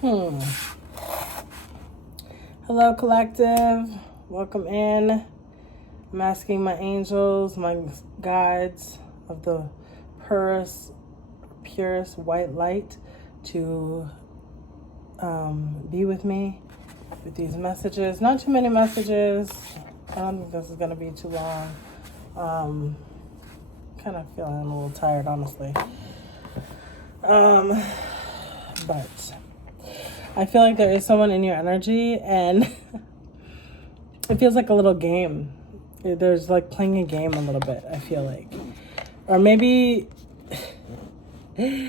Hmm. Hello, collective. Welcome in. I'm asking my angels, my guides of the purest white light to be with me with these messages. Not too many messages. I don't think this is going to be too long. Kind of feeling a little tired, honestly. But I feel like there is someone in your energy, and it feels like a little game. There's like playing a game a little bit, I feel like. Or maybe they're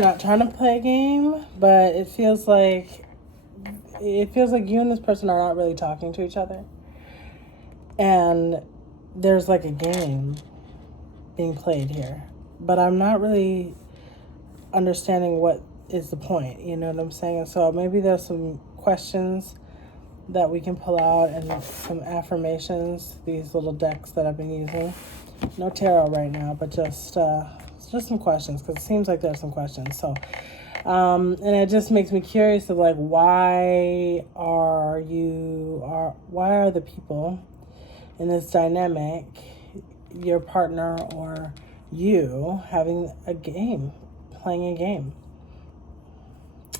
not trying to play a game, but it feels like you and this person are not really talking to each other. And there's like a game being played here. But I'm not really understanding what is the point, you know what I'm saying? So maybe there's some questions that we can pull out and some affirmations, these little decks that I've been using. No tarot right now, but just some questions, because it seems like there's some questions. So and it just makes me curious of like why are the people in this dynamic, your partner or you, having a game, playing a game.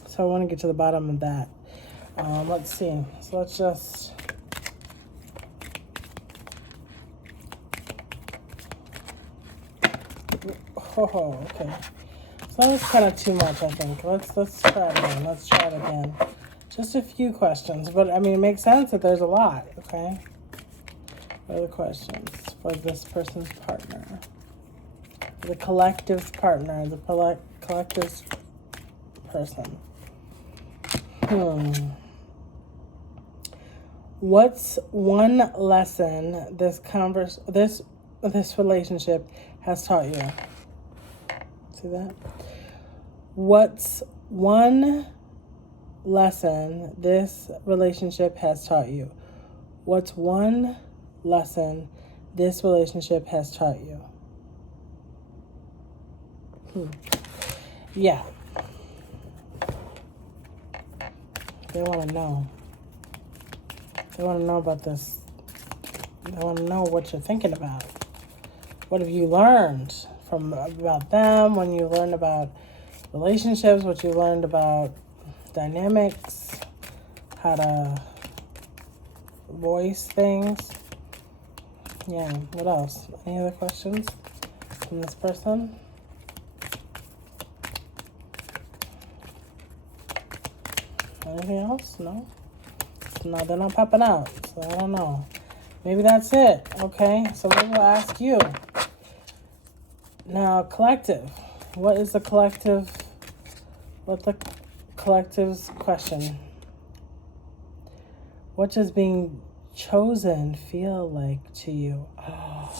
So I want to get to the bottom of that. Let's see. So let's just... Oh, okay. So that was kind of too much, I think. Let's try it again. Let's try it again. Just a few questions. But, I mean, it makes sense that there's a lot, okay? What are the questions for this person's partner? The collective's partner. The collective's person. What's one lesson this relationship has taught you? See that? What's one lesson this relationship has taught you? What's one lesson this relationship has taught you? Yeah. They want to know. They want to know about this. They want to know what you're thinking about. What have you learned about them when you learned about relationships, what you learned about dynamics, how to voice things. Yeah, what else? Any other questions from this person? Anything else? No, they're not popping out, so I don't know. Maybe that's it. Okay, so maybe we'll ask you. Now, collective. What is the collective? What's the collective's question? What does being chosen feel like to you? Oh,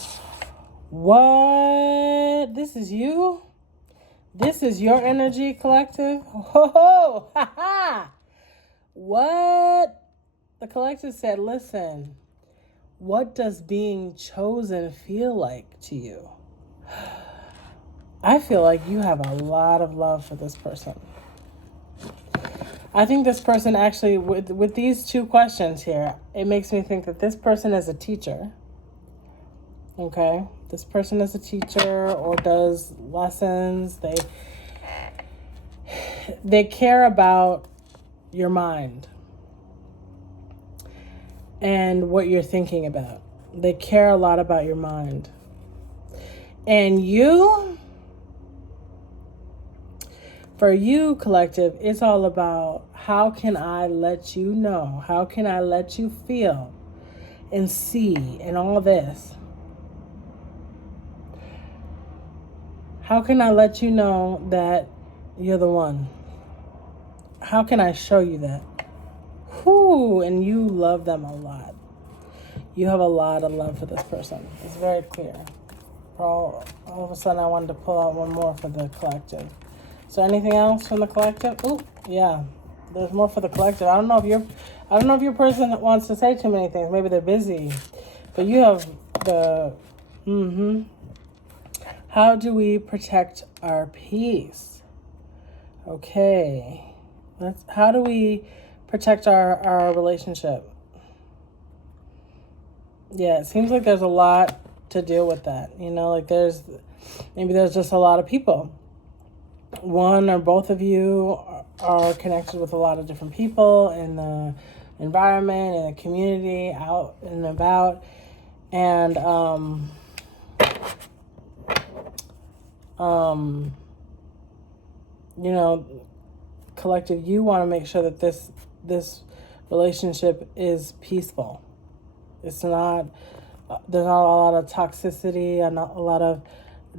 what? This is you? This is your energy, collective? Ho, ha, ha. What? The collective said, listen, what does being chosen feel like to you? I feel like you have a lot of love for this person. I think this person actually, with these two questions here, it makes me think that this person is a teacher. Okay? This person is a teacher or does lessons. They care about your mind and what you're thinking about. They care a lot about your mind. And for you, collective, it's all about how can I let you know? How can I let you feel and see and all this? How can I let you know that you're the one? How can I show you that? And you love them a lot. You have a lot of love for this person. It's very clear. All of a sudden, I wanted to pull out one more for the collective. So anything else from the collective? Oh, yeah. There's more for the collective. I don't know if your person wants to say too many things. Maybe they're busy. But you have the How do we protect our peace? Okay. How do we protect our relationship? Yeah, it seems like there's a lot to deal with that. Like maybe there's just a lot of people. One or both of you are connected with a lot of different people in the environment, in the community, out and about. And collective, you want to make sure that this relationship is peaceful. It's not, there's not a lot of toxicity and not a lot of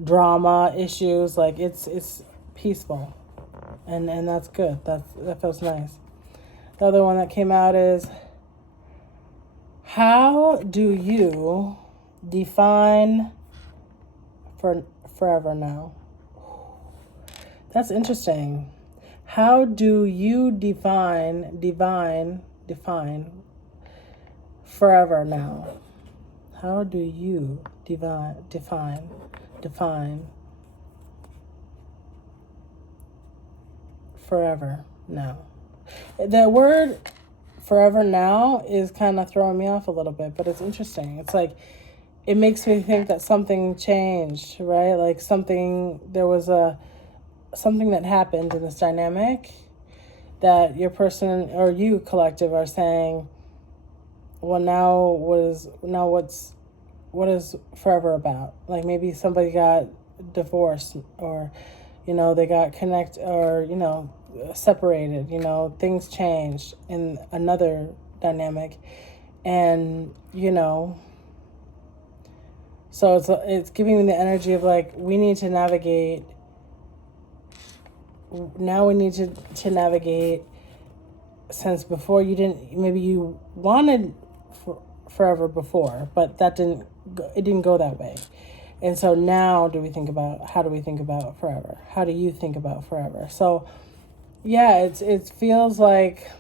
drama issues. Like it's peaceful, and that's good. That feels nice. The other one that came out is, how do you define forever now? That's interesting. How do you define forever now? How do you define forever now? The word forever now is kind of throwing me off a little bit, but it's interesting. It's like, it makes me think that something changed, right? Like there was something that happened in this dynamic that your person or you collective are saying, well, now what is forever about? Like maybe somebody got divorced, or they got separated, things changed in another dynamic, and so it's giving me the energy of like, we need to navigate. Now we need to navigate, since before maybe you wanted forever before, but it didn't go that way. And so now how do we think about forever? How do you think about forever? So yeah, it feels like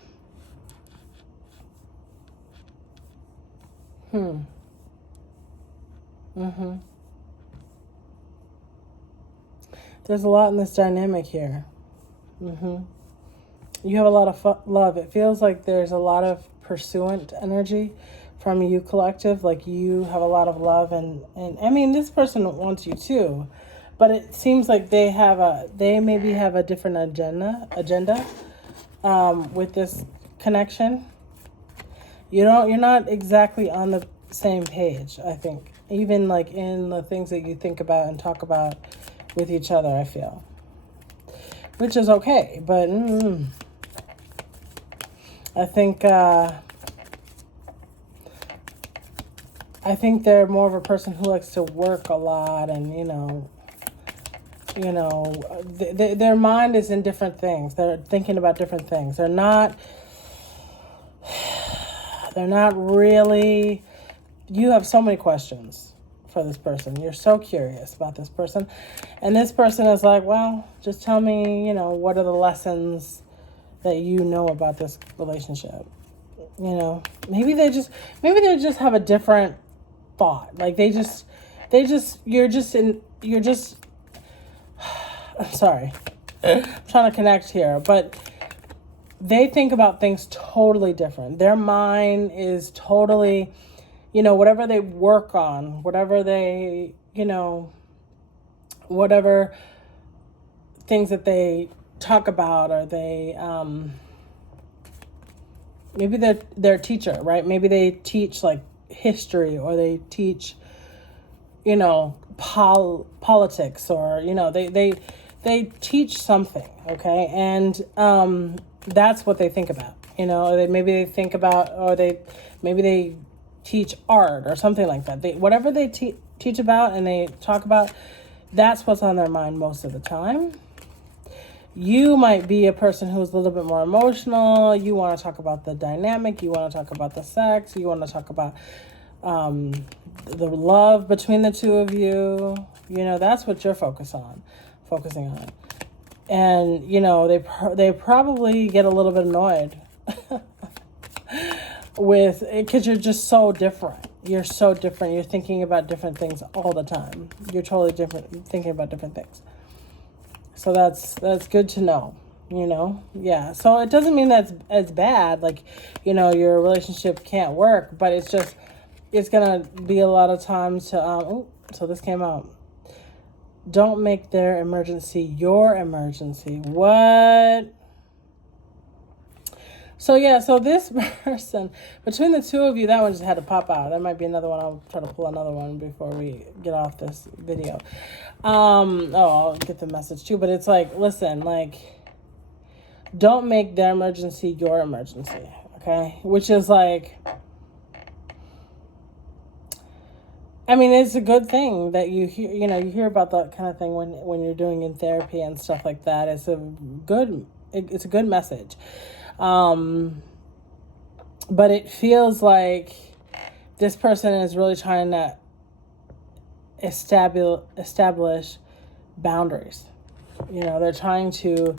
there's a lot in this dynamic here. You have a lot of love. It feels like there's a lot of pursuant energy from you collective. Like you have a lot of love, and I mean, this person wants you too, but it seems like they maybe have a different agenda with this connection. You're not exactly on the same page, I think, even like in the things that you think about and talk about with each other, I feel. Which is okay, but I think they're more of a person who likes to work a lot, and their mind is in different things. They're thinking about different things. They're not really. You have so many questions for this person. You're so curious about this person. And this person is like, well, just tell me, what are the lessons that you know about this relationship? Maybe they just have a different thought. Like I'm sorry. I'm trying to connect here, but they think about things totally different. Their mind is totally, whatever they work on, whatever they, whatever things that they talk about, or they, maybe they're a teacher, right? Maybe they teach like history, or they teach, politics, or, they teach something, okay? And that's what they think about, maybe they think about, or maybe they teach art or something like that. Whatever they teach about and they talk about, that's what's on their mind most of the time. You might be a person who's a little bit more emotional. You want to talk about the dynamic. You want to talk about the sex. You want to talk about the love between the two of you. That's what you're focusing on. And, they probably get a little bit annoyed because you're just so different. You're so different. You're thinking about different things all the time. You're totally different, thinking about different things. So that's good to know. Yeah. So it doesn't mean that's it's bad, like, your relationship can't work, but it's gonna be a lot of times to so this came out. Don't make their emergency your emergency. What? So yeah, so this person, between the two of you, that one just had to pop out. There might be another one. I'll try to pull another one before we get off this video. I'll get the message too, but it's like, listen, like, don't make their emergency your emergency, okay? Which is like, I mean, it's a good thing that you hear, you hear about that kind of thing when you're doing in therapy and stuff like that. It's a good message. But it feels like this person is really trying to establish boundaries. They're trying to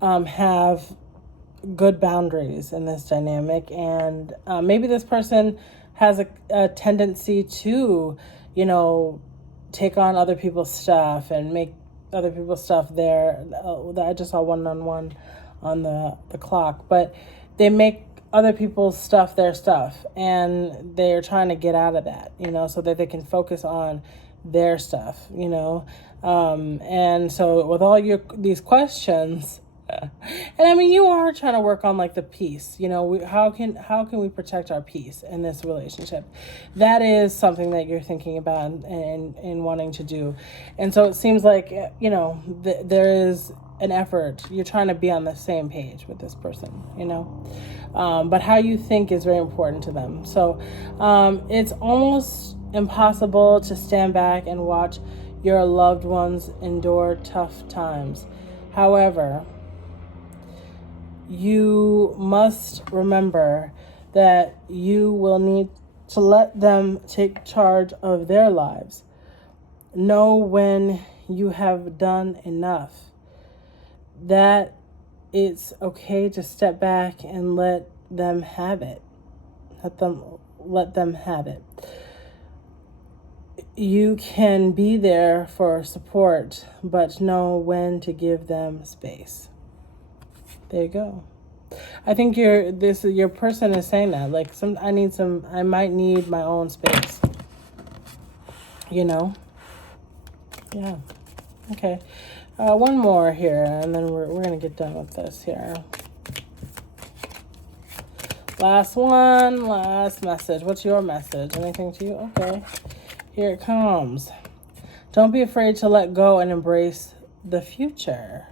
have good boundaries in this dynamic, and maybe this person has a tendency to, take on other people's stuff and make other people's stuff there. I just saw 1-on-1 on the clock, but they make other people's stuff their stuff, and they're trying to get out of that, so that they can focus on their stuff, and so with all these questions, and I mean, you are trying to work on like the peace, how can we protect our peace in this relationship? That is something that you're thinking about and wanting to do. And so it seems like, there is an effort. You're trying to be on the same page with this person, but how you think is very important to them. So it's almost impossible to stand back and watch your loved ones endure tough times. However, you must remember that you will need to let them take charge of their lives. Know when you have done enough, that it's okay to step back and let them have it. Let them have it. You can be there for support, but know when to give them space. There you go. I think your person is saying that, like, I might need my own space. Yeah. Okay. One more here, and then we're gonna get done with this here. Last one, last message. What's your message? Anything to you? Okay. Here it comes. Don't be afraid to let go and embrace the future.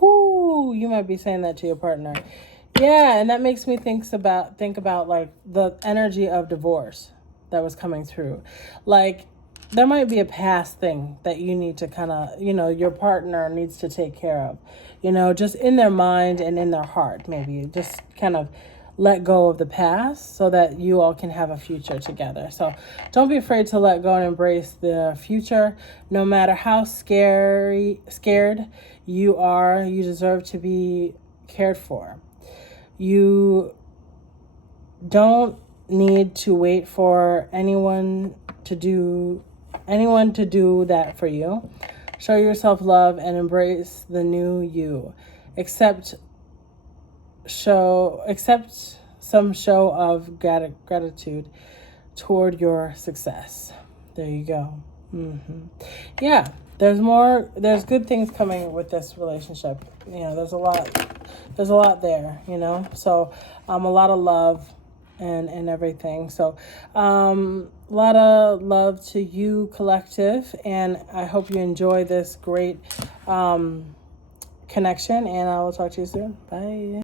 Whoo, you might be saying that to your partner. Yeah, and that makes me think about like the energy of divorce that was coming through. Like, there might be a past thing that you need to kind of, your partner needs to take care of, just in their mind and in their heart, maybe just kind of let go of the past so that you all can have a future together. So don't be afraid to let go and embrace the future. No matter how scared you are, you deserve to be cared for. You don't need to wait for anyone to do that for you. Show yourself love and embrace the new you. Accept some show of gratitude toward your success. There you go. Yeah, there's good things coming with this relationship. There's a lot there, so a lot of love and everything. So a lot of love to you, collective, and I hope you enjoy this great connection, and I will talk to you soon. Bye.